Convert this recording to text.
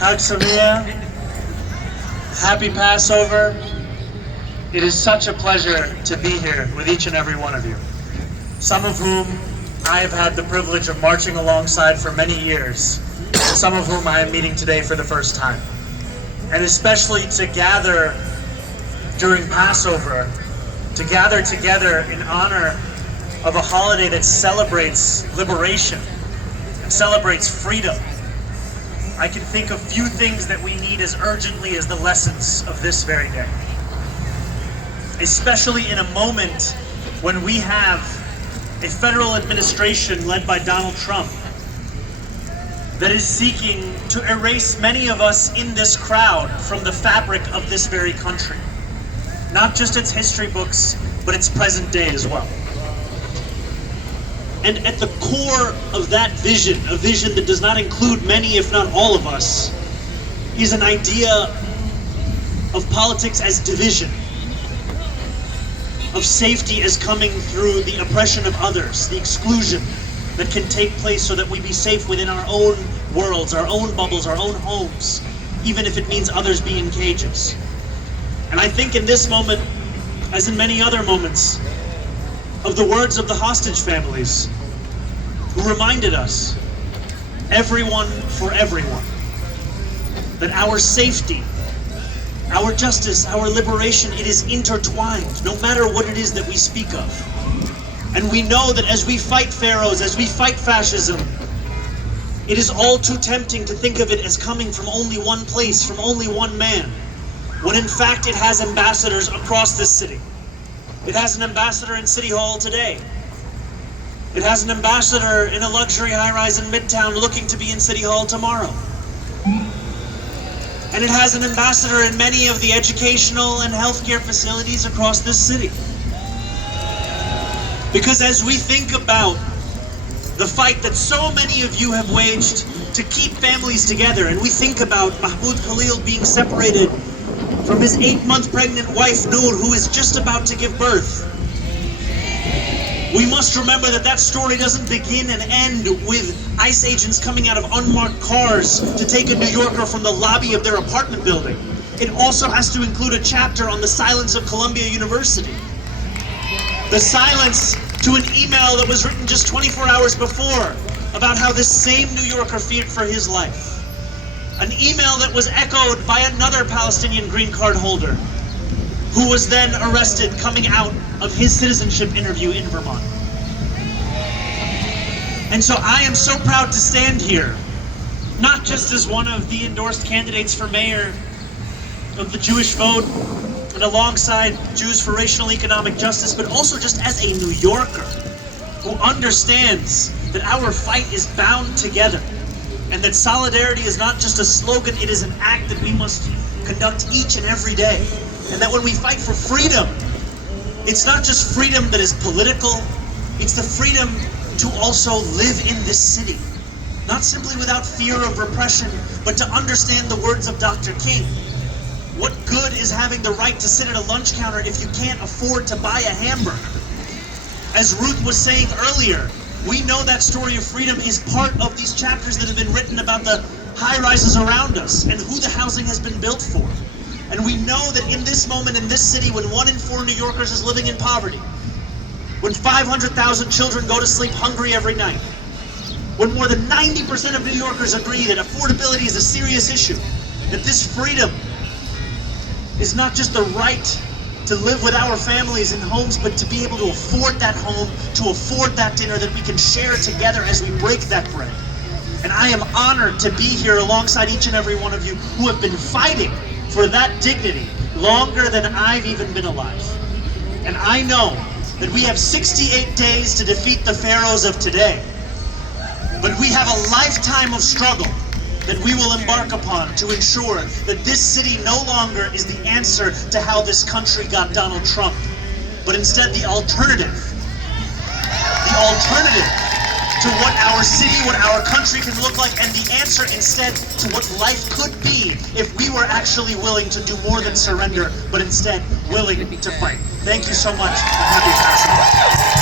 Chag Sameach, happy Passover. It is such a pleasure to be here with each and every one of you, some of whom I have had the privilege of marching alongside for many years, and some of whom I am meeting today for the first time. And especially to gather during Passover, to gather together in honor of a holiday that celebrates liberation, and celebrates freedom. I can think of few things that we need as urgently as the lessons of this very day. Especially in a moment when we have a federal administration led by Donald Trump that is seeking to erase many of us in this crowd from the fabric of this very country. Not just its history books, but its present day as well. And at the core of that vision, a vision that does not include many, if not all of us, is an idea of politics as division, of safety as coming through the oppression of others, the exclusion that can take place so that we be safe within our own worlds, our own bubbles, our own homes, even if it means others be in cages. And I think in this moment, as in many other moments, of the words of the hostage families who reminded us, everyone for everyone, that our safety, our justice, our liberation, it is intertwined, no matter what it is that we speak of. And we know that as we fight pharaohs, as we fight fascism, it is all too tempting to think of it as coming from only one place, from only one man, when in fact it has ambassadors across this city. It has an ambassador in City Hall today. It has an ambassador in a luxury high-rise in Midtown looking to be in City Hall tomorrow. And it has an ambassador in many of the educational and healthcare facilities across this city. Because as we think about the fight that so many of you have waged to keep families together, and we think about Mahmoud Khalil being separated from his 8-month pregnant wife, Noor, who is just about to give birth. We must remember that that story doesn't begin and end with ICE agents coming out of unmarked cars to take a New Yorker from the lobby of their apartment building. It also has to include a chapter on the silence of Columbia University. The silence to an email that was written just 24 hours before about how this same New Yorker feared for his life. An email that was echoed by another Palestinian green card holder who was then arrested coming out of his citizenship interview in Vermont. And so I am so proud to stand here, not just as one of the endorsed candidates for mayor of the Jewish vote and alongside Jews for Racial and Economic Justice, but also just as a New Yorker who understands that our fight is bound together. And that solidarity is not just a slogan, it is an act that we must conduct each and every day. And that when we fight for freedom, it's not just freedom that is political, it's the freedom to also live in this city. Not simply without fear of repression, but to understand the words of Dr. King. What good is having the right to sit at a lunch counter if you can't afford to buy a hamburger? As Ruth was saying earlier, we know that story of freedom is part of these chapters that have been written about the high-rises around us and who the housing has been built for. And we know that in this moment in this city, when 1 in 4 New Yorkers is living in poverty, when 500,000 children go to sleep hungry every night, when more than 90% of New Yorkers agree that affordability is a serious issue, that this freedom is not just the right to live with our families in homes, but to be able to afford that home, to afford that dinner that we can share together as we break that bread. And I am honored to be here alongside each and every one of you who have been fighting for that dignity longer than I've even been alive. And I know that we have 68 days to defeat the pharaohs of today, but we have a lifetime of struggle that we will embark upon to ensure that this city no longer is the answer to how this country got Donald Trump, but instead the alternative to what our city, what our country can look like, and the answer instead to what life could be if we were actually willing to do more than surrender, but instead willing to fight. Thank you so much, and happy Passover.